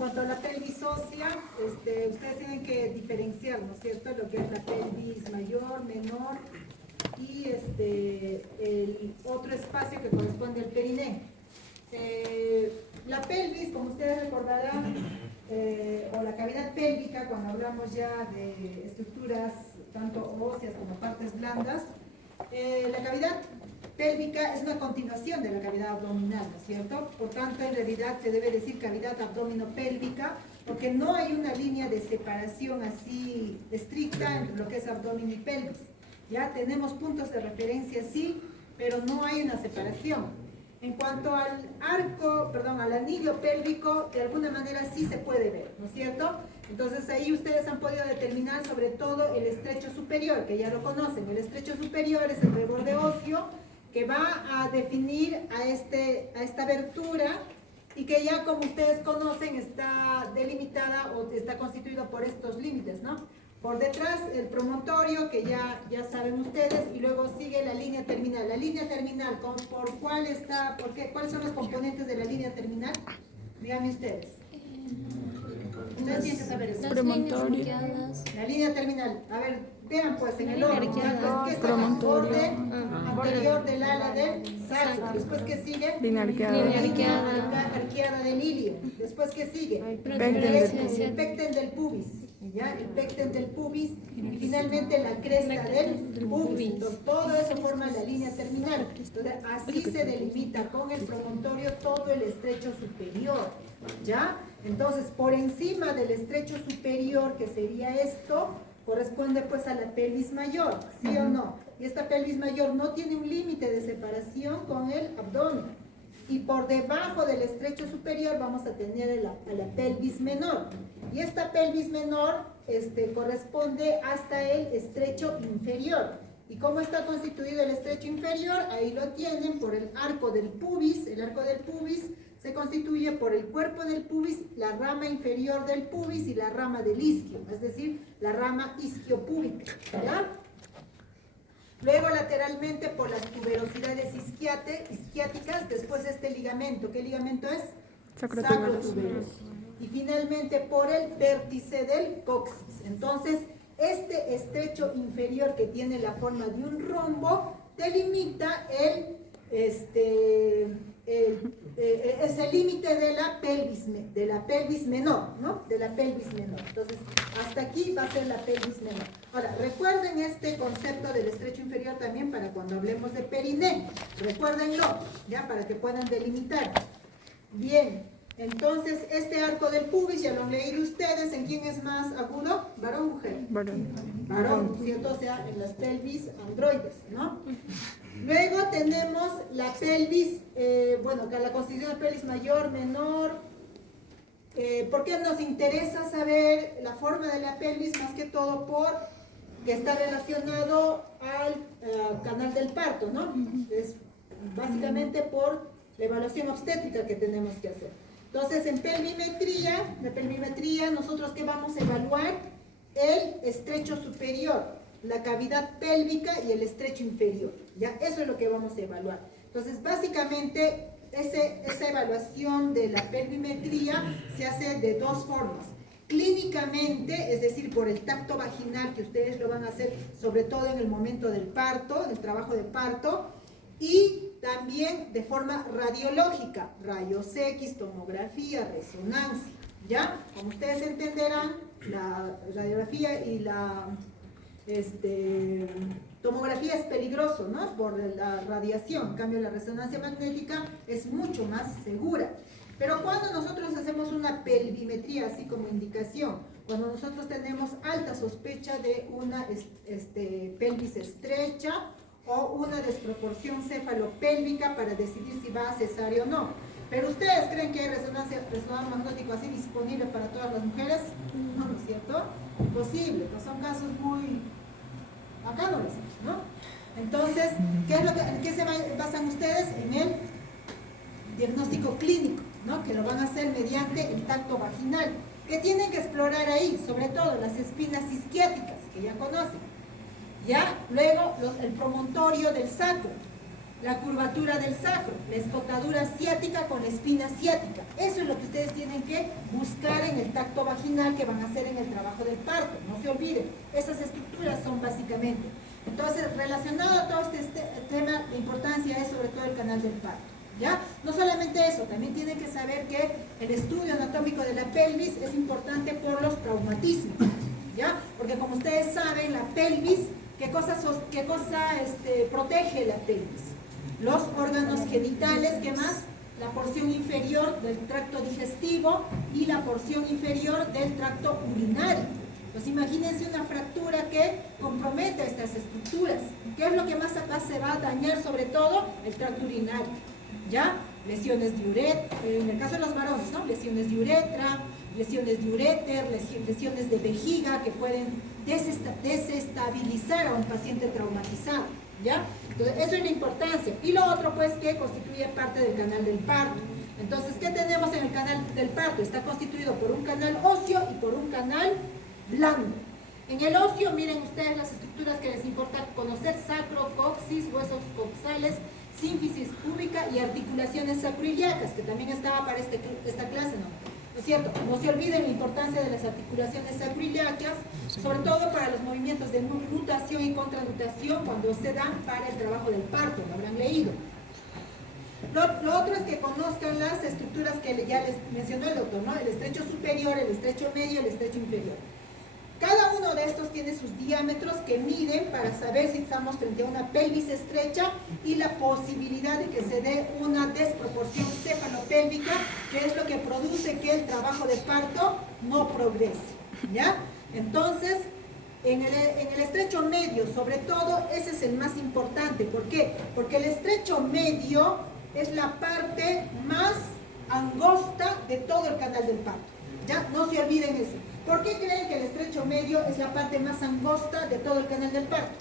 cuanto a la pelvis ósea, ustedes tienen que diferenciar, ¿no es cierto?, lo que es la pelvis mayor, menor y el otro espacio que corresponde al perineo. La pelvis, como ustedes recordarán, o la cavidad pélvica, cuando hablamos ya de estructuras tanto óseas como partes blandas, la cavidad pélvica es una continuación de la cavidad abdominal, ¿no es cierto? Por tanto, en realidad se debe decir cavidad abdominopélvica, porque no hay una línea de separación así estricta entre lo que es abdomen y pelvis. Ya tenemos puntos de referencia, sí, pero no hay una separación. En cuanto al al anillo pélvico, de alguna manera sí se puede ver, ¿no es cierto? Entonces ahí ustedes han podido determinar sobre todo el estrecho superior, que ya lo conocen. El estrecho superior es el reborde óseo que va a definir a esta abertura y que ya, como ustedes conocen, está delimitada o está constituido por estos límites, ¿no? Por detrás el promontorio, que ya saben ustedes, y luego sigue la línea terminal. La línea terminal, ¿cuáles son los componentes de la línea terminal? Díganme ustedes. Ustedes tienen que saber eso. Promontorio. La línea terminal. A ver, vean pues en el orden. ¿Qué está? Promontorio. Borde anterior del ala del sacro. Después, ¿qué sigue? Línea arqueada. Arqueada del ilio. Después, ¿qué sigue? El pecten del pubis. ¿Ya? El pecten del pubis y finalmente la cresta del pubis. Entonces, todo eso forma la línea terminal. Entonces, así se delimita con el promontorio todo el estrecho superior. ¿Ya? Entonces, por encima del estrecho superior, que sería esto, corresponde pues a la pelvis mayor, ¿sí o no? Y esta pelvis mayor no tiene un límite de separación con el abdomen. Y por debajo del estrecho superior vamos a tener a la pelvis menor. Y esta pelvis menor corresponde hasta el estrecho inferior. ¿Y cómo está constituido el estrecho inferior? Ahí lo tienen por el arco del pubis. El arco del pubis se constituye por el cuerpo del pubis, la rama inferior del pubis y la rama del isquio, es decir, la rama isquiopúbica, ¿ya? Luego lateralmente por las tuberosidades isquiáticas, después este ligamento. ¿Qué ligamento es? Sacrotuberoso. Y finalmente por el vértice del coxis. Entonces, este estrecho inferior que tiene la forma de un rombo delimita es el límite de la pelvis menor, ¿no? De la pelvis menor. Entonces, hasta aquí va a ser la pelvis menor. Ahora, recuerden este concepto del estrecho inferior también para cuando hablemos de perineo. Recuérdenlo, ¿ya? Para que puedan delimitar. Bien, entonces, este arco del pubis, ya lo han leído ustedes. ¿En quién es más agudo? ¿Varón o mujer? Varón, ¿cierto? O sea, en las pelvis androides, ¿no? Luego tenemos la pelvis, que la constitución de pelvis mayor, menor. ¿Por qué nos interesa saber la forma de la pelvis? Más que todo porque está relacionado al canal del parto, ¿no? Es básicamente por la evaluación obstétrica que tenemos que hacer. Entonces, en pelvimetría, nosotros ¿qué vamos a evaluar? El estrecho superior, la cavidad pélvica y el estrecho inferior, ¿ya? Eso es lo que vamos a evaluar. Entonces, básicamente, esa evaluación de la pelvimetría se hace de dos formas. Clínicamente, es decir, por el tacto vaginal, que ustedes lo van a hacer sobre todo en el momento del parto, del trabajo de parto, y también de forma radiológica, rayos X, tomografía, resonancia, ¿ya? Como ustedes entenderán, la radiografía y la tomografía es peligroso, ¿no? Por la radiación. En cambio, la resonancia magnética es mucho más segura. Pero cuando nosotros hacemos una pelvimetría, así como indicación, cuando nosotros tenemos alta sospecha de una pelvis estrecha o una desproporción cefalopélvica para decidir si va a cesárea o no. Pero ¿ustedes creen que hay resonancia magnético así disponible para todas las mujeres? No, ¿no es cierto? Imposible, pues son casos muy... Acá no lo hacemos, ¿no? Entonces, ¿en qué se basan ustedes? En el diagnóstico clínico, ¿no? Que lo van a hacer mediante el tacto vaginal. ¿Qué tienen que explorar ahí? Sobre todo las espinas isquiáticas, que ya conocen. ¿Ya? Luego, el promontorio del sacro. la curvatura del sacro, la escotadura ciática con la espina ciática. Eso es lo que ustedes tienen que buscar en el tacto vaginal que van a hacer en el trabajo del parto. No se olviden, esas estructuras son básicamente. Entonces, relacionado a todo este tema, la importancia es sobre todo el canal del parto. ¿Ya? No solamente eso, también tienen que saber que el estudio anatómico de la pelvis es importante por los traumatismos. ¿Ya? Porque como ustedes saben, la pelvis, ¿qué cosa protege la pelvis? Los órganos genitales, ¿qué más? La porción inferior del tracto digestivo y la porción inferior del tracto urinario. Pues imagínense una fractura que compromete estas estructuras. ¿Qué es lo que más acá se va a dañar sobre todo? El tracto urinario. ¿Ya? Lesiones de uretra, en el caso de los varones, ¿no? Lesiones de uretra, lesiones de uréter, lesiones de vejiga que pueden desestabilizar a un paciente traumatizado. ¿Ya? Entonces, eso es la importancia. Y lo otro, pues, que constituye parte del canal del parto. Entonces, ¿qué tenemos en el canal del parto? Está constituido por un canal óseo y por un canal blando. En el óseo, miren ustedes las estructuras que les importa conocer: sacro, coxis, huesos coxales, sínfisis púbica y articulaciones sacroiliacas, que también estaba para esta clase, ¿no? ¿No es cierto? No se olviden la importancia de las articulaciones sacroiliacas, sobre todo para los movimientos de nutación y contranutación cuando se dan para el trabajo del parto, lo habrán leído. Lo otro es que conozcan las estructuras que ya les mencionó el doctor, ¿no? El estrecho superior, el estrecho medio, el estrecho inferior. Cada uno de estos tiene sus diámetros que miden para saber si estamos frente a una pelvis estrecha y la posibilidad de que se dé una desproporción cefalopélvica, que es lo que produce que el trabajo de parto no progrese, ¿ya? Entonces, en el estrecho medio, sobre todo, ese es el más importante. ¿Por qué? Porque el estrecho medio es la parte más angosta de todo el canal del parto, ¿ya? No se olviden eso. ¿Por qué creen que el estrecho medio es la parte más angosta de todo el canal del parto?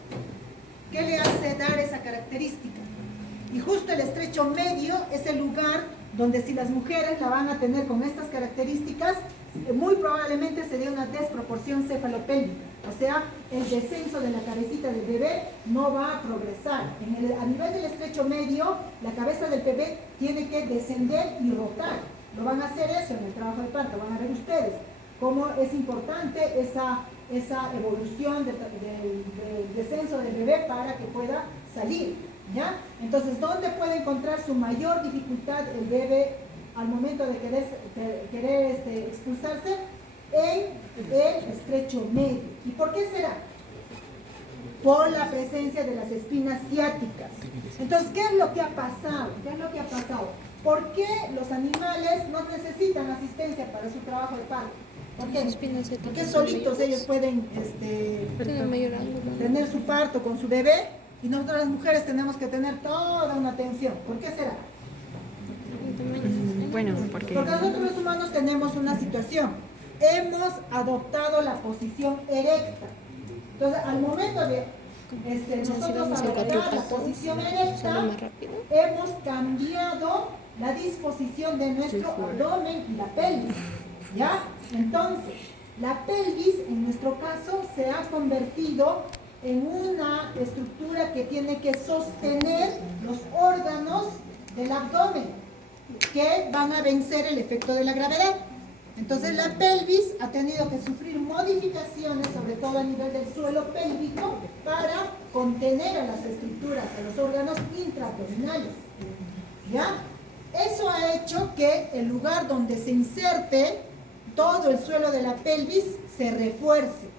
¿Qué le hace dar esa característica? Y justo el estrecho medio es el lugar donde, si las mujeres la van a tener con estas características, muy probablemente se dé una desproporción cefalopélvica. O sea, el descenso de la cabecita del bebé no va a progresar. A nivel del estrecho medio, la cabeza del bebé tiene que descender y rotar. Lo van a hacer eso en el trabajo de parto, van a ver ustedes cómo es importante esa evolución del descenso del bebé para que pueda salir, ¿ya? Entonces, ¿dónde puede encontrar su mayor dificultad el bebé al momento de querer expulsarse? En el estrecho medio. ¿Y por qué será? Por la presencia de las espinas ciáticas. Entonces, ¿qué es lo que ha pasado? ¿Qué es lo que ha pasado? ¿Por qué los animales no necesitan asistencia para su trabajo de parto? ¿Por qué? Porque solitos ellos pueden tener su parto con su bebé, y nosotros las mujeres tenemos que tener toda una atención. ¿Por qué será? Bueno, porque nosotros los humanos tenemos una situación. Hemos adoptado la posición erecta. Entonces, al momento de nosotros adoptar la posición erecta, hemos cambiado la disposición de nuestro abdomen y la pelvis. ¿Ya? Entonces, la pelvis, en nuestro caso, se ha convertido en una estructura que tiene que sostener los órganos del abdomen, que van a vencer el efecto de la gravedad. Entonces, la pelvis ha tenido que sufrir modificaciones, sobre todo a nivel del suelo pélvico, para contener a las estructuras, a los órganos intraabdominales. ¿Ya? Eso ha hecho que el lugar donde se inserte todo el suelo de la pelvis se refuerce.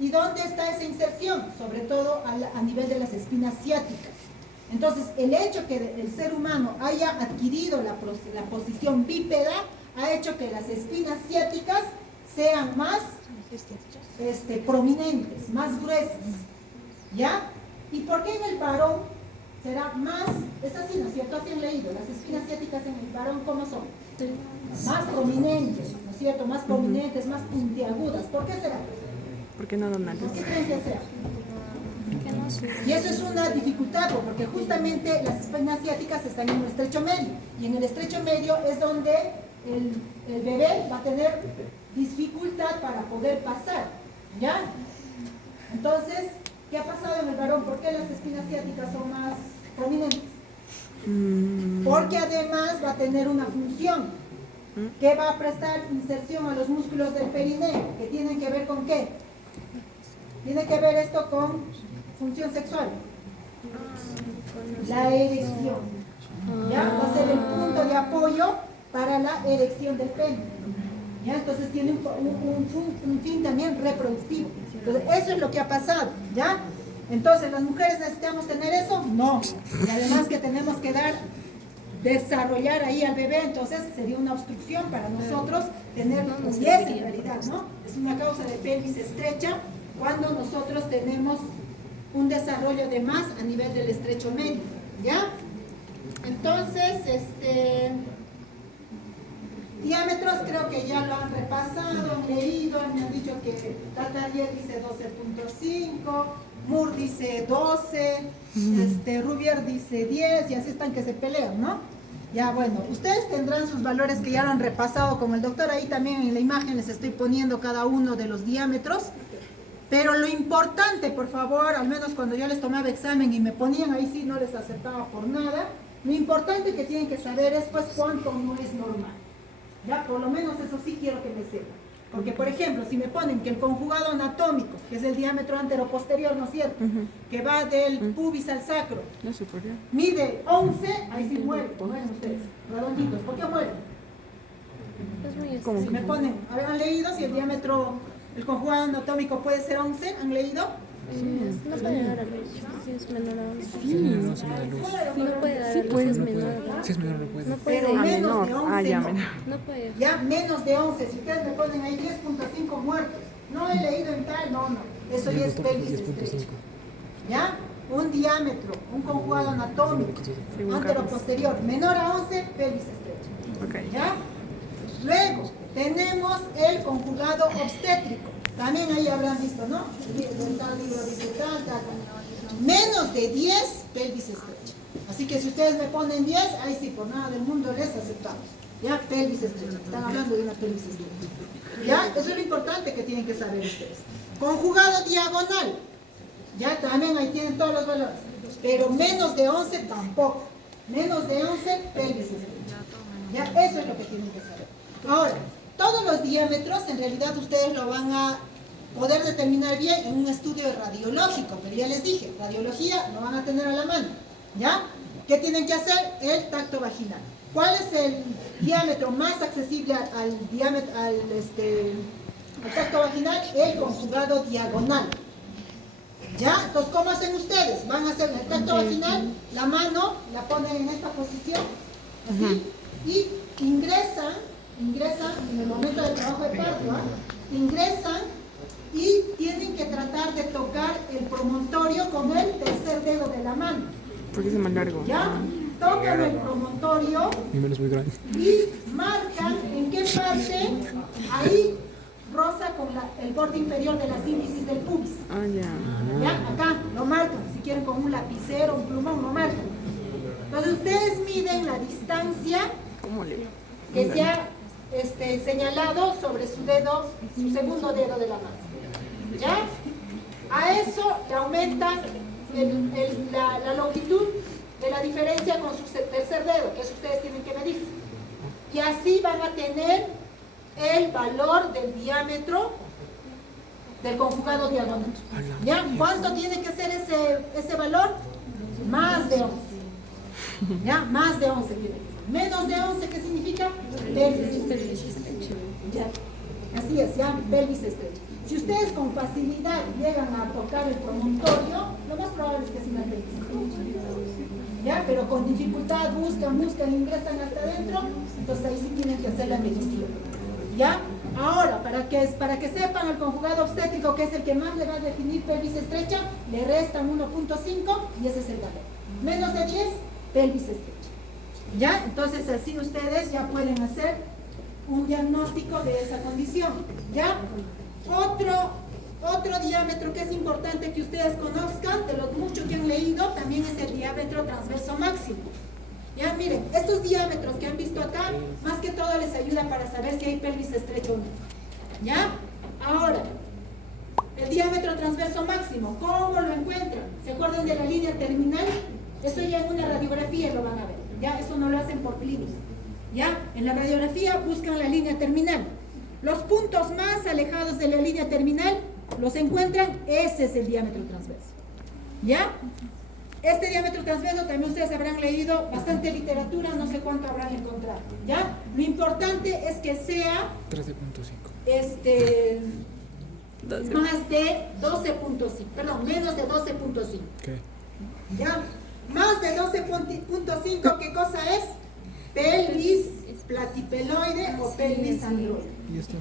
¿Y dónde está esa inserción? Sobre todo a nivel de las espinas ciáticas. Entonces, el hecho que el ser humano haya adquirido la posición bípeda ha hecho que las espinas ciáticas sean más prominentes, más gruesas. ¿Ya? ¿Y por qué en el varón será más? Es así, ¿no es cierto? Así han leído. Las espinas ciáticas en el varón, ¿cómo son? Más prominentes, ¿no es cierto? Más prominentes, más puntiagudas. ¿Por qué será? porque no dan ¿Por luz. qué creen que sea? Y eso es una dificultad, porque justamente las espinas ciáticas están en el estrecho medio. Y en el estrecho medio es donde el bebé va a tener dificultad para poder pasar. ¿Ya? Entonces, ¿qué ha pasado en el varón? ¿Por qué las espinas ciáticas son más prominentes? Porque además va a tener una función que va a prestar inserción a los músculos del perineo, que tienen que ver con ¿qué? Tiene que ver esto con función sexual. La erección. ¿Ya? Va a ser el punto de apoyo para la erección del pene. ¿Ya? Entonces tiene un fin también reproductivo. Entonces eso es lo que ha pasado. ¿Ya? Entonces, ¿las mujeres necesitamos tener eso? No. Y además que tenemos que desarrollar ahí al bebé, entonces sería una obstrucción para nosotros tener, y es en realidad, ¿no? Es una causa de pelvis estrecha cuando nosotros tenemos un desarrollo de más a nivel del estrecho medio, ¿ya? Entonces, diámetros creo que ya lo han repasado, han leído, me han dicho que Tatariel dice 12.5, Moore dice 12, Rubier dice 10, y así están que se pelean, ¿no? Ya, bueno, ustedes tendrán sus valores que ya lo han repasado con el doctor, ahí también en la imagen les estoy poniendo cada uno de los diámetros, pero lo importante, por favor, al menos cuando yo les tomaba examen y me ponían ahí, sí, no les aceptaba por nada, lo importante que tienen que saber es, pues, cuánto no es normal. Ya, por lo menos eso sí quiero que me sepan. Porque, por ejemplo, si me ponen que el conjugado anatómico, que es el diámetro antero-posterior, ¿no es cierto? Que va del pubis al sacro, mide 11, ahí sí mueren ustedes, redonditos. ¿Por qué mueren? Si me ponen, a ver, ¿han leído si el diámetro, el conjugado anatómico puede ser 11? ¿Han leído? No puede dar a luz, si es menor a 11. Sí, No puede dar a luz, si es menor a 11. Si es menor, no puede. No puede. Pero menos de 11 ya, no. menor. No puede. Ya, menos de 11. Si ustedes me ponen ahí 10.5 muertos, no he leído en tal, no. Eso ya es pelvis estrecha. ¿Ya? Un diámetro, un conjugado anatómico, antero-posterior, menor a 11, pelvis estrecha. Ok. ¿Ya? Luego, tenemos el conjugado obstétrico. También ahí habrán visto, ¿no? El tal libro dice tal. Menos de 10, pelvis estrecha. Así que si ustedes me ponen 10, ahí sí, por nada del mundo les aceptamos. ¿Ya? Pelvis estrecha. Están hablando de una pelvis estrecha. ¿Ya? Eso es lo importante que tienen que saber ustedes. Conjugado diagonal. Ya, también ahí tienen todos los valores. Pero menos de 11 tampoco. Menos de 11, pelvis estrecha. ¿Ya? Eso es lo que tienen que saber. Ahora, todos los diámetros en realidad ustedes lo van a poder determinar bien en un estudio radiológico, pero ya les dije, radiología lo van a tener a la mano, ¿ya? ¿Qué tienen que hacer? El tacto vaginal. ¿Cuál es el diámetro más accesible al tacto vaginal? El conjugado diagonal. ¿Ya? Entonces, ¿cómo hacen ustedes? Van a hacer el tacto vaginal, la mano la ponen en esta posición, así, y ingresan en el momento del trabajo de parto, ingresan y tienen que tratar de tocar el promontorio con el tercer dedo de la mano. Porque es más largo. ¿Ya? Tocan el promontorio Mi mano es muy grande. y marcan en qué parte, ahí roza con el borde inferior de la sínfisis del pubis. Ah, ya. ¿Ya? Acá lo marcan, si quieren con un lapicero, un plumón, lo marcan. Entonces ustedes miden la distancia ¿Cómo le? que se ha señalado sobre su dedo, su segundo dedo de la mano. ¿Ya? A eso le aumentan la longitud de la diferencia con su tercer dedo, que eso ustedes tienen que medir. Y así van a tener el valor del diámetro del conjugado diagonal. ¿Ya? ¿Cuánto tiene que ser ese valor? Más de 11. ¿Ya? Más de 11 tiene que ser. Menos de 11, ¿qué significa? Pelvis estrecha. ¿Ya? Así es, ya, pelvis estrecha. Si ustedes con facilidad llegan a tocar el promontorio, lo más probable es que es una pelvis estrecha. ¿Ya? Pero con dificultad buscan, ingresan hasta adentro, entonces ahí sí tienen que hacer la medición. ¿Ya? Ahora, para que sepan el conjugado obstétrico, que es el que más le va a definir pelvis estrecha, le restan 1.5 y ese es el valor. Menos de 10, pelvis estrecha. ¿Ya? Entonces así ustedes ya pueden hacer un diagnóstico de esa condición. ¿Ya? Otro diámetro que es importante que ustedes conozcan, de lo mucho que han leído, también es el diámetro transverso máximo. Ya, miren, estos diámetros que han visto acá, más que todo les ayuda para saber si hay pelvis estrecha o no. ¿Ya? Ahora, el diámetro transverso máximo, ¿cómo lo encuentran? ¿Se acuerdan de la línea terminal? Eso ya en una radiografía lo van a ver. ya eso no lo hacen por clínica. Ya, en la radiografía buscan la línea terminal. Los puntos más alejados de la línea terminal los encuentran, ese es el diámetro transverso. ¿Ya? Este diámetro transverso también ustedes habrán leído bastante literatura, no sé cuánto habrán encontrado. ¿Ya? Lo importante es que sea 13.5. Más de 12.5, perdón, menos de 12.5. ¿Qué? ¿Ya? Más de 12.5, ¿qué cosa es? Pelvis platipeloide o pelvis androide. ¿Y esto?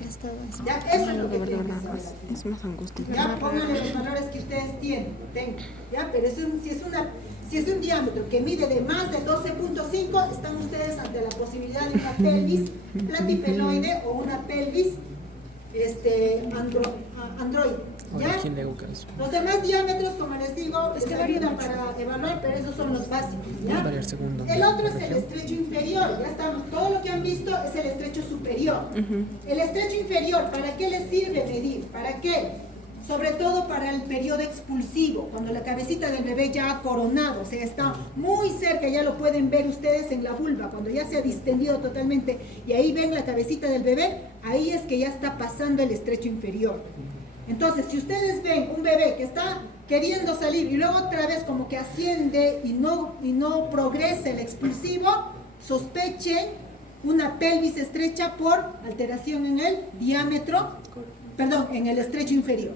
Ya, eso es lo que tienen que saber. Es más angustia. Ya, pónganle los valores que ustedes tienen, tengan. Ya, pero si es un diámetro que mide de más de 12.5, están ustedes ante la posibilidad de una pelvis platipeloide o una pelvis androide. Ahora, ¿Ya? ¿quién le busca eso? Los demás diámetros, como les digo, es que ayudan para evaluar, pero esos son los básicos. ¿Ya? Variar segundo. El otro es el estrecho inferior. Ya estamos. Todo lo que han visto es el estrecho superior. El estrecho inferior, ¿para qué les sirve medir? ¿Para qué? Sobre todo para el periodo expulsivo, cuando la cabecita del bebé ya ha coronado, o sea, está muy cerca, ya lo pueden ver ustedes en la vulva, cuando ya se ha distendido totalmente y ahí ven la cabecita del bebé, ahí es que ya está pasando el estrecho inferior. Entonces, si ustedes ven un bebé que está queriendo salir y luego otra vez como que asciende y no progresa el expulsivo, sospechen una pelvis estrecha por alteración en el diámetro, perdón, en el estrecho inferior.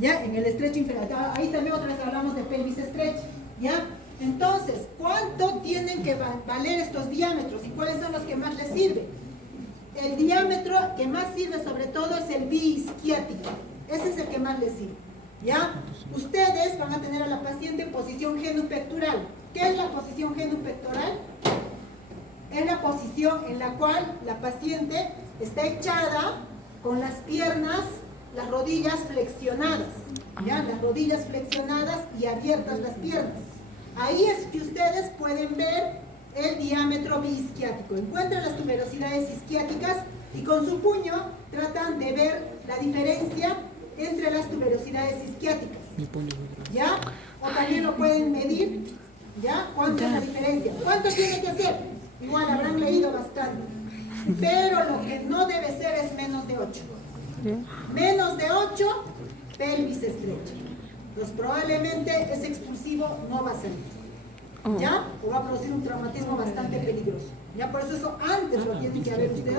¿Ya? En el estrecho inferior. Ahí también otra vez hablamos de pelvis estrecha. ¿Ya? Entonces, ¿cuánto tienen que valer estos diámetros y cuáles son los que más les sirven? El diámetro que más sirve sobre todo es el biisquiático. Ese es el que más les sirve. ¿Ya? Ustedes van a tener a la paciente en posición genupectoral. ¿Qué es la posición genupectoral? Es la posición en la cual la paciente está echada con las piernas, las rodillas flexionadas, ¿ya? Las rodillas flexionadas y abiertas las piernas. Ahí es que ustedes pueden ver el diámetro biisquiático. Encuentran las tuberosidades isquiáticas y con su puño tratan de ver la diferencia entre las tuberosidades isquiáticas. Mi puño muy grande. ¿Ya? O también lo pueden medir, ¿ya? ¿Cuánto es la diferencia? ¿Cuánto tiene que ser? Igual habrán leído bastante. Pero lo que no debe ser es menos de 8. Menos de 8, pelvis estrecha. Pues probablemente ese expulsivo no va a salir. ¿Ya? O va a producir un traumatismo bastante peligroso. ¿Ya? Por eso antes lo tienen que haber ustedes.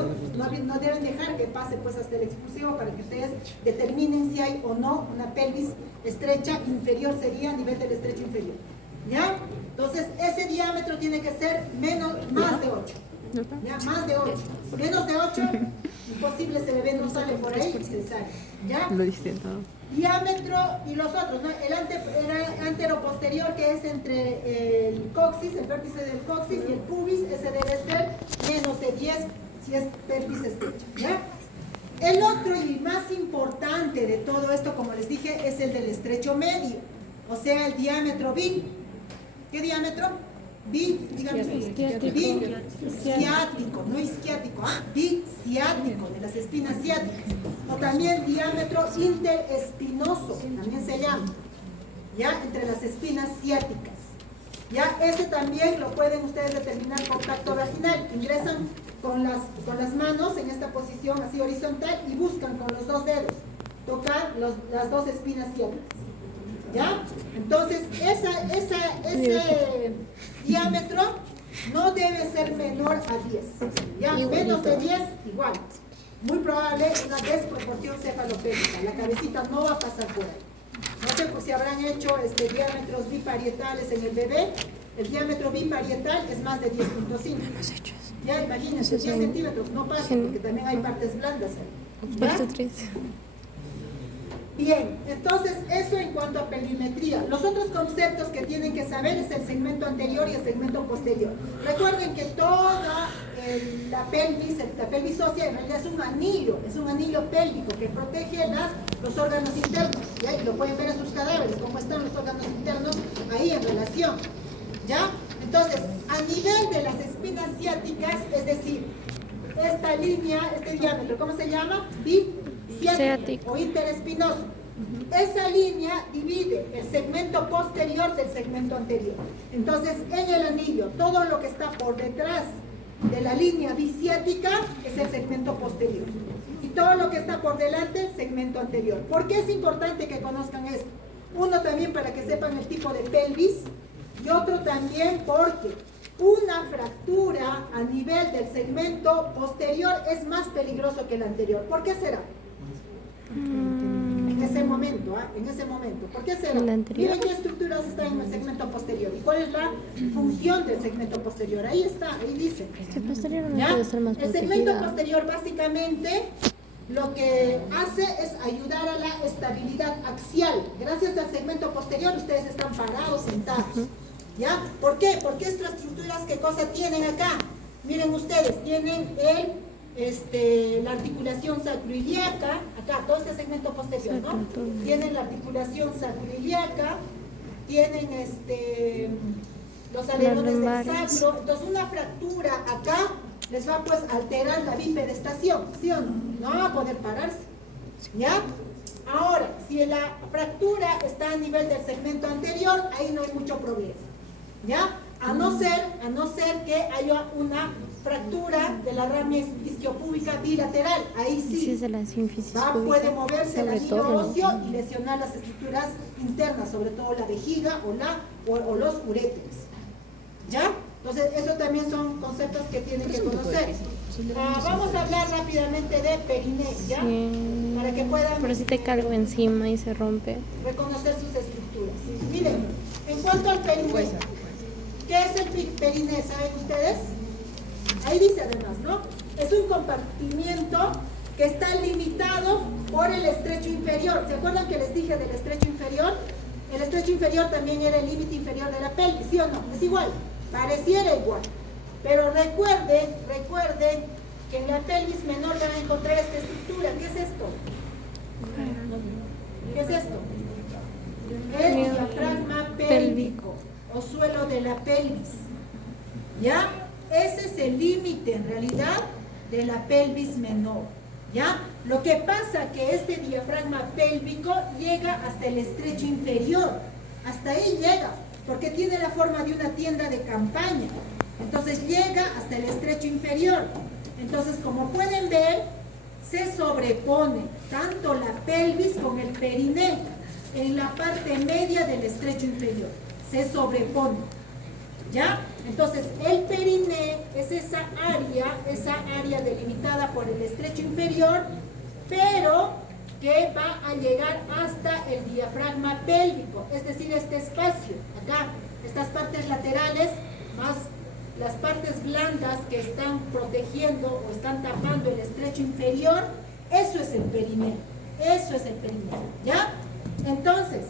No deben dejar que pase pues hasta el expulsivo para que ustedes determinen si hay o no una pelvis estrecha inferior, sería a nivel del estrecho inferior. ¿Ya? Entonces ese diámetro tiene que ser más de 8. ¿Ya? Más de 8. Menos de 8, imposible, se le ve, no sale por ahí, se sale. ¿Ya? Lo diste todo. Diámetro y los otros, ¿no? El antero-posterior, que es entre el coxis, el vértice del coxis y el pubis, ese debe ser menos de 10 si es pelvis estrecha. ¿Ya? El otro y más importante de todo esto, como les dije, es el del estrecho medio, o sea, el diámetro bi. ¿Qué diámetro? Dígame, biciático, no isquiático, biciático, de las espinas ciáticas, o también diámetro interespinoso, también se llama, ya, entre las espinas ciáticas. Ya, ese también lo pueden ustedes determinar con tacto vaginal. Ingresan con las manos en esta posición así horizontal y buscan con los dos dedos tocar las dos espinas ciáticas. ¿Ya? Entonces, ese diámetro no debe ser menor a 10. ¿Ya? Menos de 10, igual. Muy probable una desproporción cefalopédica. La cabecita no va a pasar por ahí. No sé pues, si habrán hecho diámetros biparietales en el bebé. El diámetro biparietal es más de 10.5. Ya, imagínense, 10 centímetros no pasa porque también hay partes blandas ahí. ¿Ya? Bien, entonces eso en cuanto a pelvimetría. Los otros conceptos que tienen que saber es el segmento anterior y el segmento posterior. Recuerden que toda la pelvis ósea en realidad es un anillo pélvico que protege los órganos internos. ¿Ya? Y lo pueden ver en sus cadáveres, cómo están los órganos internos ahí en relación. ¿Ya? Entonces, a nivel de las espinas ciáticas, es decir, esta línea, este diámetro, ¿cómo se llama? Ciático o interespinoso. Esa línea divide el segmento posterior del segmento anterior. Entonces, en el anillo, todo lo que está por detrás de la línea biciática es el segmento posterior. Y todo lo que está por delante, el segmento anterior. ¿Por qué es importante que conozcan esto? Uno también para que sepan el tipo de pelvis, y otro también porque una fractura a nivel del segmento posterior es más peligroso que el anterior. ¿Por qué será? En ese momento, en ese momento. ¿Por qué será? Miren qué estructuras están en el segmento posterior y cuál es la función del segmento posterior. Ahí está, ahí dice. El posterior no puede ser más el segmento posterior básicamente lo que hace es ayudar a la estabilidad axial. Gracias al segmento posterior ustedes están parados, sentados. ¿Ya? ¿Por qué? Porque estas estructuras, ¿qué cosa tienen acá? Miren ustedes, tienen la articulación sacroiliaca, acá, todo este segmento posterior, ¿no? Tienen la articulación sacroiliaca, tienen los alerones del sacro. Entonces una fractura acá les va pues a alterar la bipedestación, ¿sí o no? No va a poder pararse, ¿ya? Ahora, si la fractura está a nivel del segmento anterior, ahí no hay mucho problema, ¿ya? A no ser que haya una fractura de la ramia isquiopúbica bilateral, ahí sí, puede moverse el anillo óseo y lesionar las estructuras internas, sobre todo la vejiga o los uréteres, ¿ya? Entonces, eso también son conceptos que tienen que conocer. Vamos a hablar rápidamente de periné, ¿ya? Sí. Para que puedan... Pero si te cargo encima y se rompe. Reconocer sus estructuras. Miren, en cuanto al periné, ¿qué es el periné? ¿Saben ustedes? Ahí dice además, ¿no? Es un compartimiento que está limitado por el estrecho inferior. ¿Se acuerdan que les dije del estrecho inferior? El estrecho inferior también era el límite inferior de la pelvis, ¿sí o no? Es igual. Pareciera igual, pero recuerden que en la pelvis menor van a encontrar esta estructura. ¿Qué es esto? ¿Qué es esto? El diafragma pélvico o suelo de la pelvis, ¿ya? Ese es el límite en realidad de la pelvis menor, ¿ya? Lo que pasa que este diafragma pélvico llega hasta el estrecho inferior, hasta ahí llega, porque tiene la forma de una tienda de campaña. Entonces llega hasta el estrecho inferior. Entonces, como pueden ver, se sobrepone tanto la pelvis con el periné en la parte media del estrecho inferior. Se sobrepone, ¿ya? Entonces, el periné es esa área delimitada por el estrecho inferior, pero que va a llegar hasta el diafragma pélvico, es decir, este espacio, acá, estas partes laterales, más las partes blandas que están protegiendo o están tapando el estrecho inferior, eso es el periné, ¿ya? Entonces,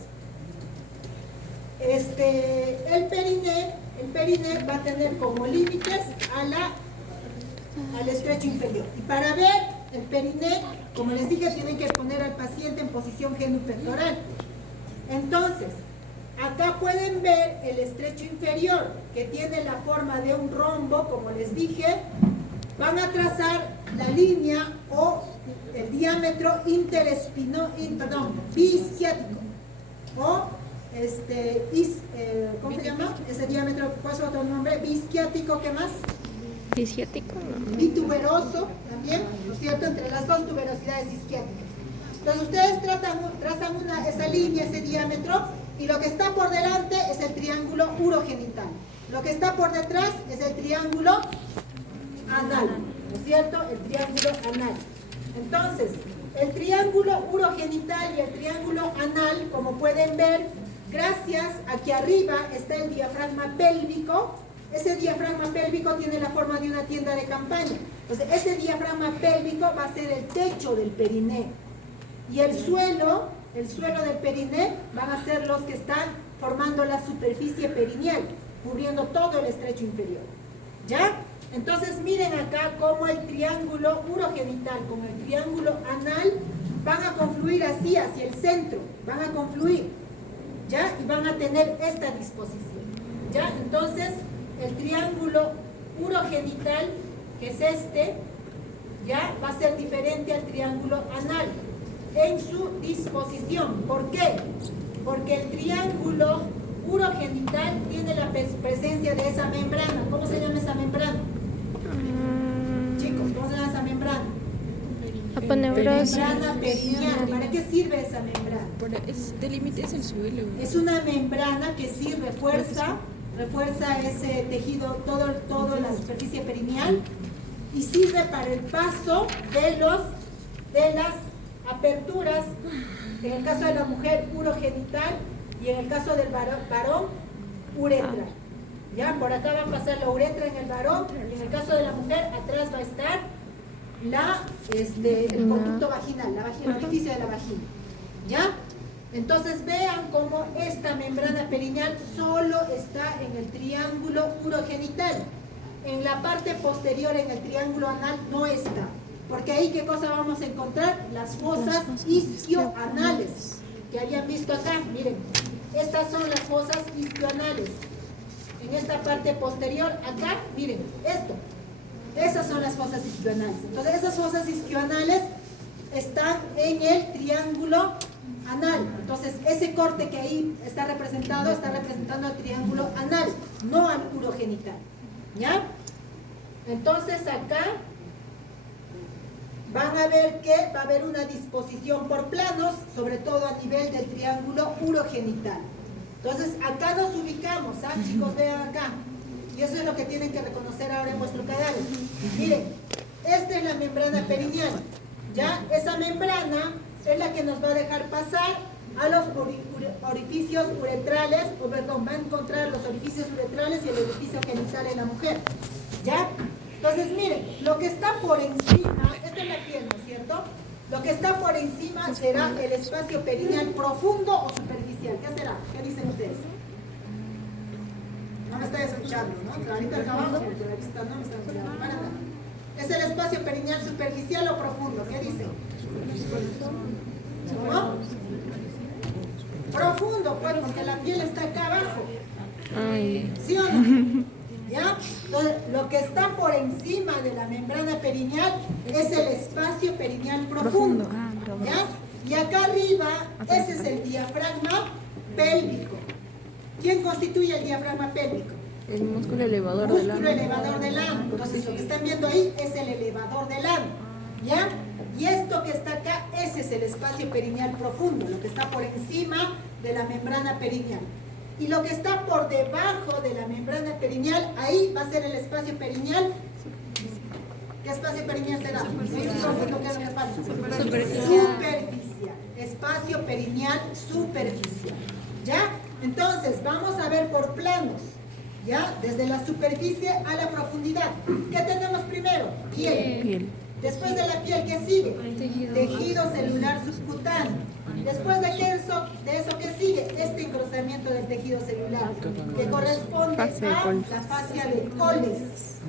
el periné va a tener como límites al estrecho inferior. Y para ver el periné, como les dije, tienen que poner al paciente en posición genupectoral. Entonces, acá pueden ver el estrecho inferior, que tiene la forma de un rombo, como les dije. Van a trazar la línea o el diámetro biisquiático. O, ¿cómo se llama? Ese diámetro, ¿cuál es otro nombre? Biisquiático, ¿qué más? Isquiático. Bituberoso también, ¿no es cierto? Entre las dos tuberosidades isquiáticas. Entonces ustedes trazan esa línea, ese diámetro, y lo que está por delante es el triángulo urogenital. Lo que está por detrás es el triángulo anal, ¿no es cierto? El triángulo anal. Entonces, el triángulo urogenital y el triángulo anal, como pueden ver, gracias a que arriba está el diafragma pélvico. Ese diafragma pélvico tiene la forma de una tienda de campaña. Entonces, ese diafragma pélvico va a ser el techo del periné. Y el suelo del periné van a ser los que están formando la superficie perineal, cubriendo todo el estrecho inferior. ¿Ya? Entonces, miren acá cómo el triángulo urogenital con el triángulo anal van a confluir así, hacia el centro. Van a confluir, ¿ya? Y van a tener esta disposición, ¿ya? Entonces, el triángulo urogenital, que es ya va a ser diferente al triángulo anal. en su disposición. ¿Por qué? Porque el triángulo urogenital tiene la presencia de esa membrana. ¿Cómo se llama esa membrana? Chicos, ¿cómo se llama esa membrana? Aponeurosis. Membrana perineal. ¿Para qué sirve esa membrana? Delimita el suelo. Es una membrana que sí refuerza ese tejido, toda la superficie perineal, y sirve para el paso de las aperturas, en el caso de la mujer, urogenital, y en el caso del varón, uretra. Ya, por acá va a pasar la uretra en el varón, y en el caso de la mujer, atrás va a estar el conducto vaginal, el orificio de la vagina. ¿Ya? Entonces vean cómo esta membrana perineal solo está en el triángulo urogenital. En la parte posterior, en el triángulo anal, no está. Porque ahí, ¿qué cosa vamos a encontrar? Las fosas isquioanales, que habían visto acá. Miren, estas son las fosas isquioanales. En esta parte posterior, acá, miren, esto. Esas son las fosas isquioanales. Entonces, esas fosas isquioanales están en el triángulo anal. Entonces, ese corte que ahí está representando al triángulo anal, no al urogenital. ¿Ya? Entonces, acá van a ver que va a haber una disposición por planos, sobre todo a nivel del triángulo urogenital. Entonces, acá nos ubicamos, ¿ah? Chicos, vean acá. Y eso es lo que tienen que reconocer ahora en vuestro cadáver. Miren, esta es la membrana perineal. ¿Ya? Esa membrana es la que nos va a dejar pasar a los orificios uretrales, va a encontrar los orificios uretrales y el orificio genital en la mujer. ¿Ya? Entonces, miren, lo que está por encima, esta es la piel, ¿no es cierto? Lo que está por encima será el espacio perineal profundo o superficial. ¿Qué será? ¿Qué dicen ustedes? No me están escuchando, ¿no? Ahorita acá abajo, porque la vista no me está escuchando. Para nada. ¿Es el espacio perineal superficial o profundo? ¿Qué dicen? ¿Cómo? Profundo, pues, porque la piel está acá abajo. ¿Sí o no? ¿Ya? Entonces, lo que está por encima de la membrana perineal es el espacio perineal profundo. ¿Ya? Y acá arriba, ese es el diafragma pélvico. ¿Quién constituye el diafragma pélvico? El músculo elevador El del ano. músculo elevador del ano. Entonces, lo que están viendo ahí es el elevador del ano. ¿Ya? Y esto que está acá, ese es el espacio perineal profundo, lo que está por encima de la membrana perineal. Y lo que está por debajo de la membrana perineal, ahí va a ser el espacio perineal. ¿Qué espacio perineal será? ¿Qué es lo que pasa? Superficial. Espacio perineal superficial. ¿Ya? Entonces, vamos a ver por planos. ¿Ya? Desde la superficie a la profundidad. ¿Qué tenemos primero? Piel. Después de la piel, ¿qué sigue? Tejido celular subcutáneo. Después de eso, ¿qué sigue? Este engrosamiento del tejido celular, que corresponde a la fascia de Coles.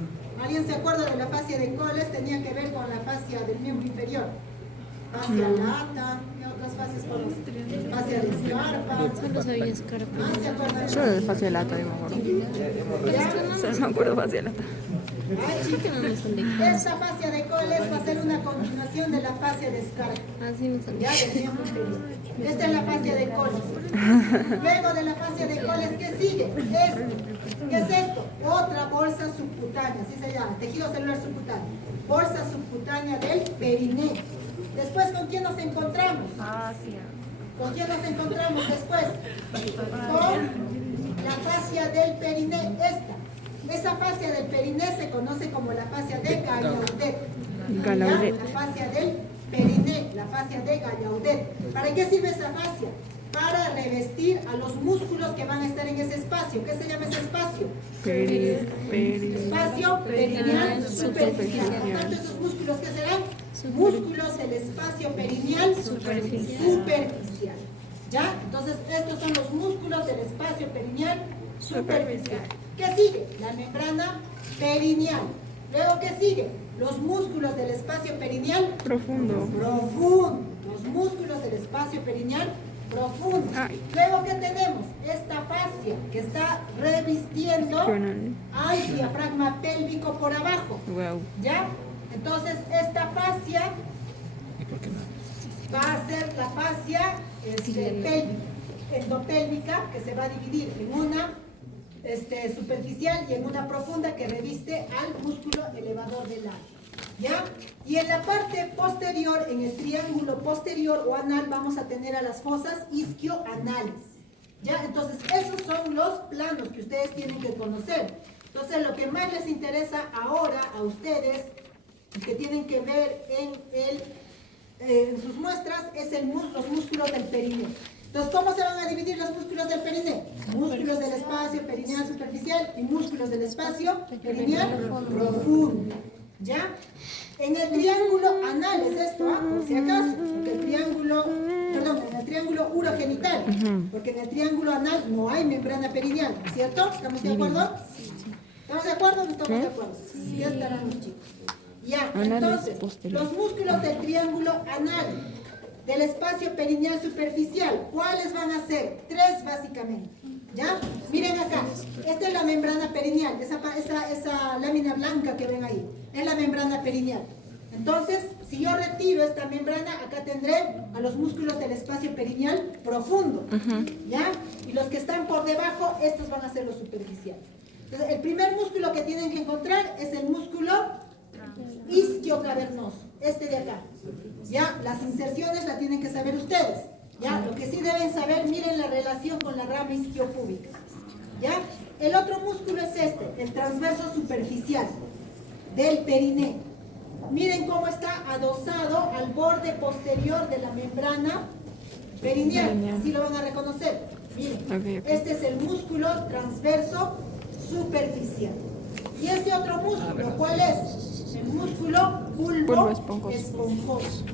¿Alguien se acuerda de la fascia de Coles? Tenía que ver con la fascia del miembro inferior. Fascia lata, ¿qué otras fascias conocen? Fascia de escarpa. Solo sabía escarpa. ¿Se acuerdan? Yo de fascia lata, yo me acuerdo. Solo me acuerdo fascia lata. Ay, chicos, esta fascia de Coles va a ser una continuación de la fascia de escarpa. Así no sabía. Ya, del miembro inferior. Esta es la fascia de Coles. Luego de la fascia de Coles, ¿qué sigue? Esto. ¿Qué es esto? Otra bolsa subcutánea, así se llama, tejido celular subcutáneo. Bolsa subcutánea del periné. Después, ¿con quién nos encontramos? ¿Con quién nos encontramos después? Con la fascia del periné, esta. Esa fascia del periné se conoce como la fascia de Gallaudet. La fascia del periné, la fascia de Gallaudet. ¿Para qué sirve esa fascia? Para revestir a los músculos que van a estar en ese espacio. ¿Qué se llama ese espacio? Espacio perineal superficial. Por tanto, esos músculos, ¿qué serán? Músculos del espacio perineal superficial. ¿Ya? Entonces, estos son los músculos del espacio perineal superficial. ¿Qué sigue? La membrana perineal. Luego, ¿qué sigue? Los músculos del espacio perineal Profundo. Los músculos del espacio perineal profundo. Luego, ¿qué tenemos? Esta fascia que está revistiendo al diafragma pélvico por abajo. Wow. ¿Ya? Entonces, esta fascia va a ser la fascia endopélvica, que se va a dividir en una superficial y en una profunda que reviste al músculo elevador del labio. ¿Ya? Y en la parte posterior, en el triángulo posterior o anal, vamos a tener a las fosas isquioanales. ¿Ya? Entonces, esos son los planos que ustedes tienen que conocer. Entonces, lo que más les interesa ahora a ustedes, y que tienen que ver en sus muestras, es los músculos del perineo. Entonces, ¿cómo se van a dividir los músculos del perineo? Músculos del espacio perineal superficial y músculos del espacio perineal profundo. ¿Ya? En el triángulo anal es esto, por si acaso, porque en el triángulo urogenital, porque en el triángulo anal no hay membrana perineal, ¿cierto? ¿Estamos de acuerdo? ¿Estamos de acuerdo o no estamos de acuerdo? Sí, ya estarán los chicos. Ya, entonces, los músculos del triángulo anal, del espacio perineal superficial, ¿cuáles van a ser? 3 básicamente. ¿Ya? Miren acá, esta es la membrana perineal, esa lámina blanca que ven ahí, es la membrana perineal. Entonces, si yo retiro esta membrana, acá tendré a los músculos del espacio perineal profundo, ¿ya? Y los que están por debajo, estos van a ser los superficiales. Entonces, el primer músculo que tienen que encontrar es el músculo isquiocavernoso, este de acá. ¿Ya? Las inserciones las tienen que saber ustedes. ¿Ya? Lo que sí deben saber, miren la relación con la rama isquiopúbica. ¿Ya? El otro músculo es el transverso superficial del perineo. Miren cómo está adosado al borde posterior de la membrana perineal. Así lo van a reconocer. Miren, este es el músculo transverso superficial. Y este otro músculo, ¿cuál es? El músculo bulbo esponjoso.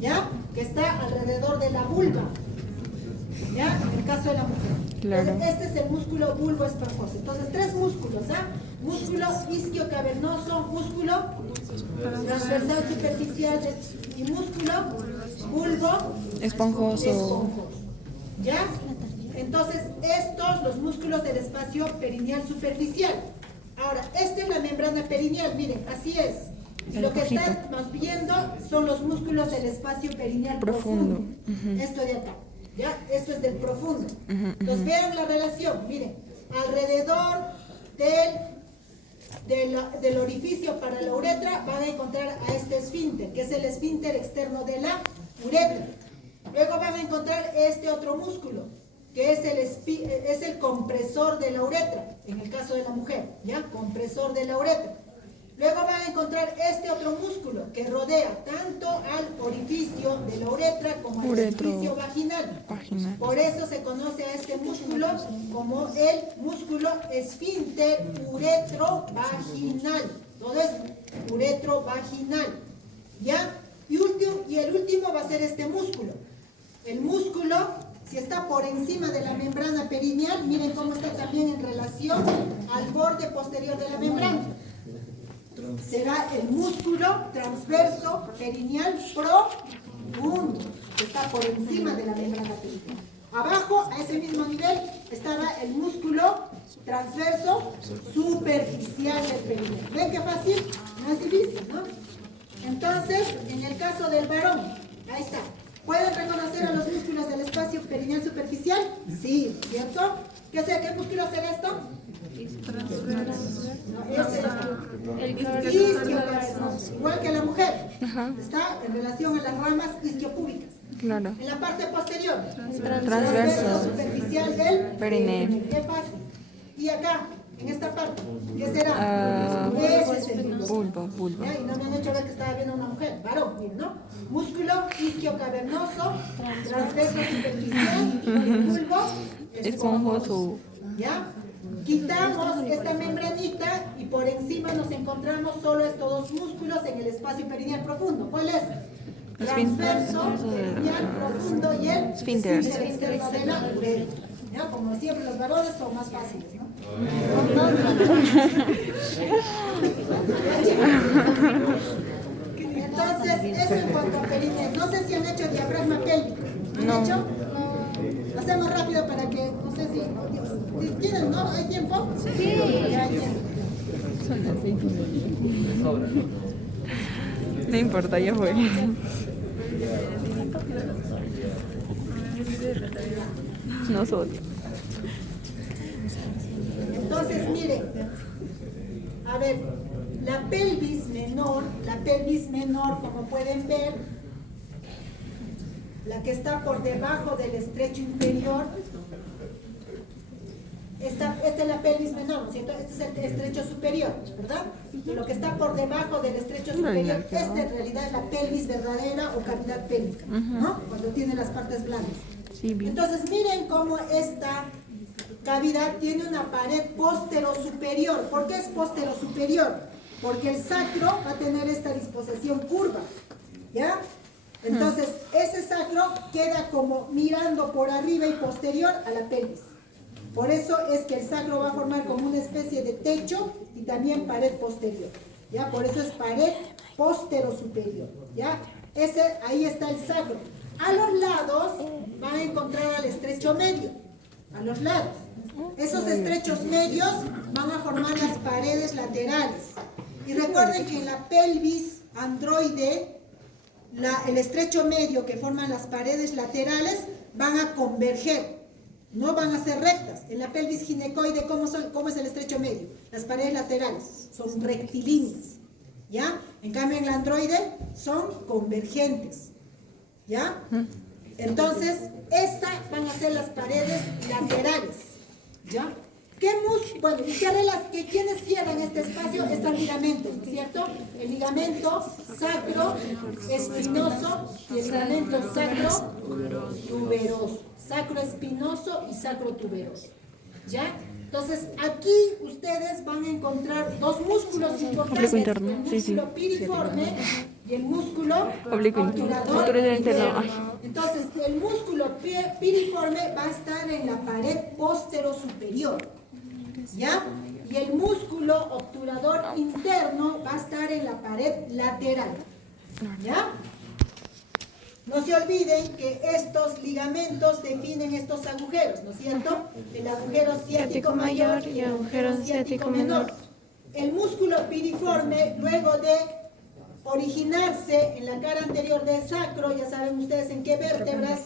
¿Ya? Que está alrededor de la vulva, ¿ya? En el caso de la mujer. Claro. Entonces, este es el músculo bulbo esponjoso. Entonces, 3 músculos, ¿ah? Músculo isquiocavernoso, músculo transversal superficial y músculo bulbo esponjoso. ¿Ya? Entonces, estos, los músculos del espacio perineal superficial. Ahora, esta es la membrana perineal, miren, así es. Lo que están viendo son los músculos del espacio perineal profundo. Esto de acá, ¿ya? Esto es del profundo. Entonces vean la relación, miren, alrededor del orificio para la uretra van a encontrar a este esfínter, que es el esfínter externo de la uretra. Luego van a encontrar este otro músculo, que es el compresor de la uretra, en el caso de la mujer, ¿ya? Compresor de la uretra. Luego van a encontrar este otro músculo que rodea tanto al orificio de la uretra como al orificio vaginal. Por eso se conoce a este músculo como el músculo esfínter uretrovaginal. Todo es uretrovaginal. ¿Ya? Y el último va a ser este músculo. El músculo, si está por encima de la membrana perineal, miren cómo está también en relación al borde posterior de la membrana. Será el músculo transverso perineal profundo, que está por encima de la membrana perineal. Abajo, a ese mismo nivel, estaba el músculo transverso superficial del perineo. ¿Ven qué fácil? No es difícil, ¿no? Entonces, en el caso del varón, ahí está. ¿Pueden reconocer a los músculos del espacio perineal superficial? Sí, ¿cierto? ¿Qué músculo será esto? Isquiocavernoso, igual que la mujer. Está en relación a las ramas isquiopúbicas. Claro. En la parte posterior, transverso superficial del perineo. Qué fácil. Y acá, en esta parte, ¿qué será? Ese es el bulbo. Y no me han hecho ver que estaba viendo una mujer, varón, ¿no? Músculo isquiocavernoso, transverso superficial, bulbo esponjoso. ¿Ya? Quitamos esta membranita y por encima nos encontramos solo estos 2 músculos en el espacio perineal profundo. ¿Cuál es? Transverso, perineal profundo y el esfínter externo de la uretra. ¿Ya? Como siempre los varones son más fáciles, ¿no? Entonces, eso en cuanto a perineo. No sé si han hecho diafragma pélvico. ¿Han hecho? Lo hacemos rápido para que, no sé si ¿tienen, no? ¿Hay tiempo? Sí. Ya hay tiempo. Son las 6:30. No importa, ya fue. Nosotros. Entonces, miren, a ver, la pelvis menor, como pueden ver, la que está por debajo del estrecho inferior, esta es la pelvis menor, ¿no es cierto? Este es el estrecho superior, ¿verdad? Y lo que está por debajo del estrecho superior, esta en realidad es la pelvis verdadera o cavidad pélvica, ¿no? Cuando tiene las partes blandas. Entonces, miren cómo esta cavidad tiene una pared postero-superior. ¿Por qué es postero-superior? Porque el sacro va a tener esta disposición curva, ¿ya? Entonces, ese sacro queda como mirando por arriba y posterior a la pelvis. Por eso es que el sacro va a formar como una especie de techo y también pared posterior, ¿ya? Por eso es pared postero-superior, ¿ya? Ahí está el sacro. A los lados van a encontrar al estrecho medio, a los lados. Esos estrechos medios van a formar las paredes laterales. Y recuerden que en la pelvis androide, el estrecho medio que forman las paredes laterales van a converger, no van a ser rectas. En la pelvis ginecoide, ¿cómo es el estrecho medio? Las paredes laterales son rectilíneas, ¿ya? En cambio en la androide son convergentes, ¿ya? Entonces, estas van a ser las paredes laterales, ¿ya? ¿Quiénes cierran este espacio? Estos ligamentos, ¿no es cierto? El ligamento sacro espinoso y el ligamento sacro tuberoso. Sacro espinoso y sacro tuberoso, ¿ya? Entonces, aquí ustedes van a encontrar dos músculos importantes, el músculo piriforme y el músculo obturador interno. Entonces, el músculo piriforme va a estar en la pared postero-superior, ¿ya? Y el músculo obturador interno va a estar en la pared lateral, ¿ya? No se olviden que estos ligamentos definen estos agujeros, ¿no es cierto? El agujero ciático mayor y el agujero ciático menor. El músculo piriforme, luego de originarse en la cara anterior del sacro, ya saben ustedes en qué vértebras,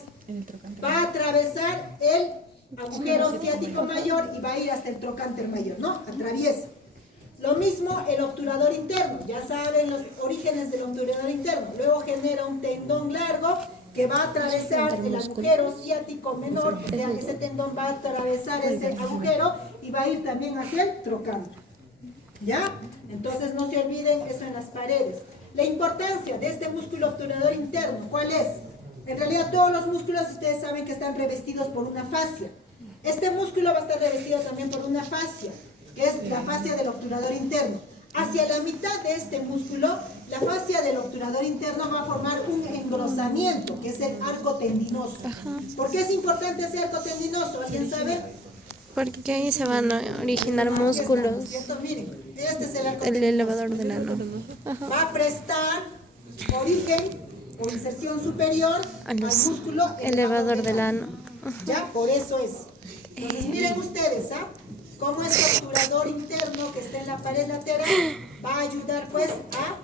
va a atravesar el agujero ciático mayor y va a ir hasta el trocánter mayor, ¿no? Atraviesa. Lo mismo el obturador interno, ya saben los orígenes del obturador interno. Luego genera un tendón largo que va a atravesar el agujero ciático menor, o sea, ese tendón va a atravesar ese agujero y va a ir también hacia el trocánter, ¿ya? Entonces no se olviden eso en las paredes. La importancia de este músculo obturador interno, ¿cuál es? En realidad todos los músculos ustedes saben que están revestidos por una fascia. Este músculo va a estar revestido también por una fascia, que es la fascia del obturador interno. Hacia la mitad de este músculo, la fascia del obturador interno va a formar un engrosamiento, que es el arco tendinoso. ¿Por qué es importante ese arco tendinoso? ¿Alguien sabe? Porque ahí se van a originar músculos. ¿Cierto? Miren, este es el arco El elevador del ano. Va a prestar origen o inserción superior al músculo elevador del ano. Ya, por eso es. Entonces, miren ustedes, ¿ah? Cómo este obturador interno que está en la pared lateral va a ayudar pues a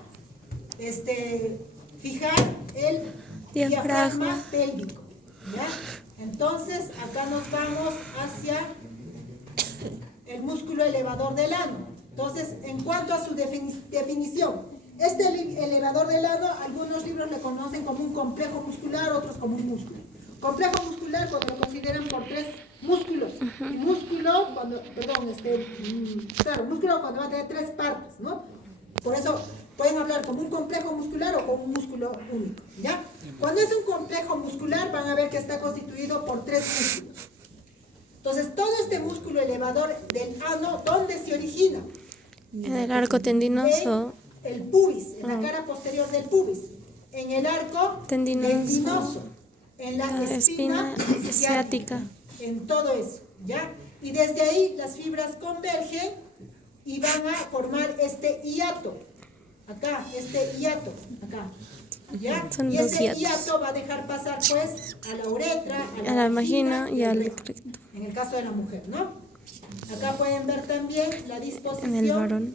fijar el diafragma pélvico, ¿ya? Entonces, acá nos vamos hacia el músculo elevador del ano. Entonces, en cuanto a su definición, este elevador del ano, algunos libros le conocen como un complejo muscular, otros como un músculo. Complejo muscular cuando lo consideran por tres músculos. Y músculo cuando, músculo cuando va a tener tres partes, ¿no? Por eso pueden hablar como un complejo muscular o como un músculo único, ¿ya? Cuando es un complejo muscular van a ver que está constituido por tres músculos. Entonces, todo este músculo elevador del ano, ¿dónde se origina? En el arco tendinoso. En el pubis, en la cara posterior del pubis. En el arco tendinoso. En la espina ciática, en todo eso, ¿ya? Y desde ahí las fibras convergen y van a formar este hiato, acá, acá, ¿ya? Y ese hiato va a dejar pasar, pues, a la uretra, a la vagina y al recto. En el caso de la mujer, ¿no? Acá pueden ver también la disposición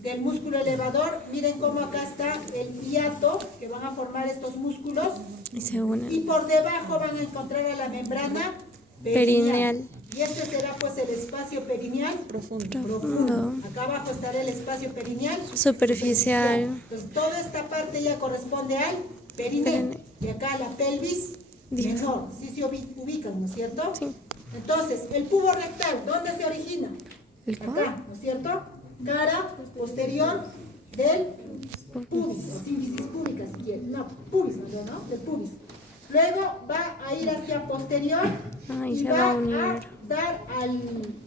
del músculo elevador. Miren cómo acá está el hiato que van van a formar estos músculos Y se y unen. por debajo van a encontrar a la membrana Perineal. Y este será pues el espacio perineal Profundo. Acá abajo estará el espacio perineal Superficial. Entonces toda esta parte ya corresponde al perineo. Y acá la pelvis menor. Sí se ubican, ¿no es cierto? Sí. Entonces, el pubo rectal, ¿dónde se origina? ¿El cuál? Acá, ¿no es cierto? Cara posterior del pubis, o sínfisis púbica si quieren. No, pubis, ¿no? Del pubis. Luego va a ir hacia posterior Ay, y se va va a a unir. dar al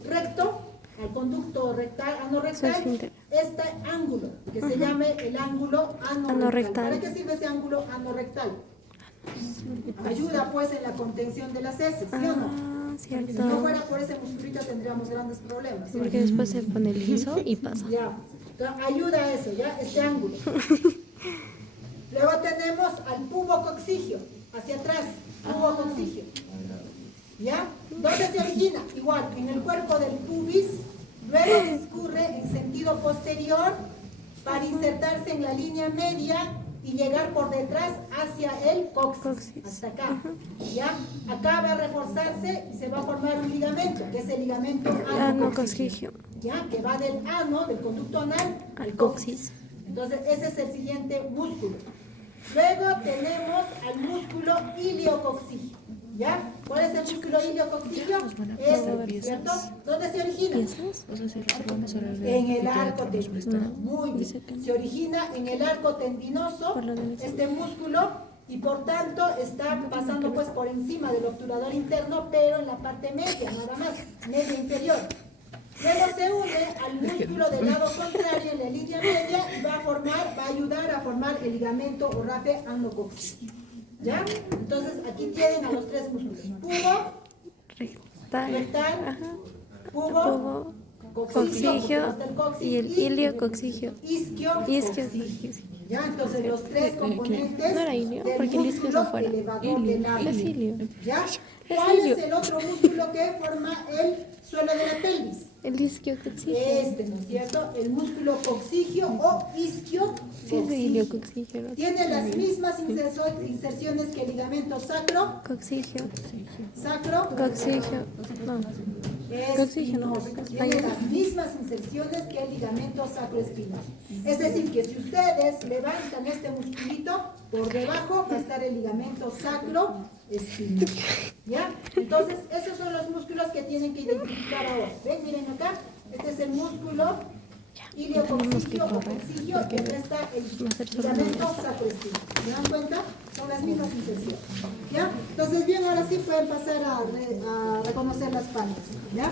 recto, al conducto rectal, anorrectal, Esfínter. este ángulo, que se llame el ángulo anorrectal. Anorrectal. ¿Para qué sirve ese ángulo anorrectal? Ayuda pues en la contención de las heces, ¿sí o no? Ah, Si no cierto. fuera por ese musculito tendríamos grandes problemas. ¿sí? Porque después se pone liso y pasa. Ya, ayuda a eso, ya, este ángulo. Luego tenemos al pubo coxigio, hacia atrás, pubo coxigio. ¿Ya? ¿Dónde se origina? Igual, en el cuerpo del pubis, luego discurre en sentido posterior para insertarse en la línea media y llegar por detrás hacia el coxis, hasta acá. ¿Ya? Acá va a reforzarse y se va a formar un ligamento, que es el ligamento ano-coxigio. ¿Ya? Que va del ano, del conducto anal, Al coxis. Entonces, ese es el siguiente músculo. Luego tenemos al músculo iliocoxigio. ¿Ya? ¿Cuál es el músculo iliocoxigio? Ese, ¿cierto? ¿Dónde se origina? En el arco tendinoso. Muy bien. Se origina en el arco tendinoso, este músculo, y por tanto está pasando pues por encima del obturador interno, pero en la parte media, nada más, media inferior. Luego se une al músculo del lado contrario en la línea media y va a ayudar a formar el ligamento o rape ano-coxigio. ¿Ya? Entonces aquí tienen a los tres músculos: pubo, rectal, Ajá. pubo, Coxigio hasta el coxis, y el iliocoxigio. isquio, Isquio. ¿Ya? Entonces los tres componentes No era ilio, del porque el isquio músculo está fuera. elevador del labio. Es ilio. ¿Ya? Es ¿Cuál ilio. es el otro músculo que forma el suelo de la pelvis? El isquiocoxigio. ¿No es cierto? El músculo coxigio o isquio. Sí, es de iliocoxigio. Tiene las mismas inserciones que el ligamento sacro. Coxigio. Coxigio. No. Espinoso. Tiene las mismas inserciones que el ligamento sacroespinoso. Es decir, que si ustedes levantan este musculito, por debajo va a estar el ligamento sacroespinoso. ¿Ya? Entonces, esos son los músculos que tienen que identificar ahora. ¿Ven? Miren acá. Este es el músculo iliocoxigio o coxigio, que está el ligamento sacroespinoso. ¿Se dan cuenta? Son las mismas inserciones. ¿Ya? Entonces, bien, ahora sí pueden pasar a reconocer las partes. ¿Ya?